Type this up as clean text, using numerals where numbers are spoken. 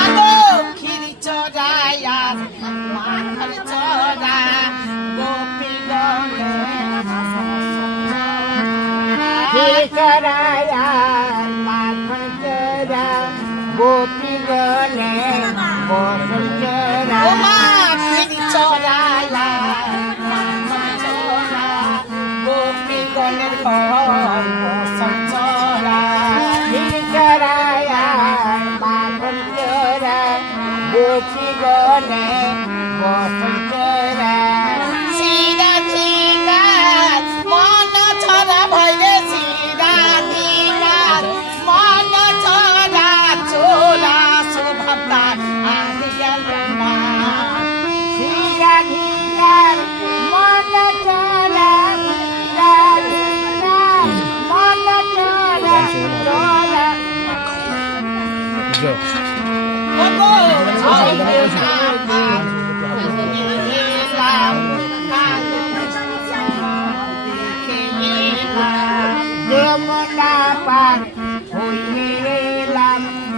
আলো খিরি চড়ায় আর মাথার চড়া গোপী গলে গোপী গলে বসন্ত খিরি চড়ায় মাথার চড়া গোপী গলের ঘর বসন্তরা গোপী গলে বসন্তরা সিরাধিকার মন ছড়া ভয়ে সিরাধিকার মন ছড়া চোরা শোভাতার আদি গেল না সিরাধিকার মন চলা মন চলা চলা ওগো যমুনা পার হইলে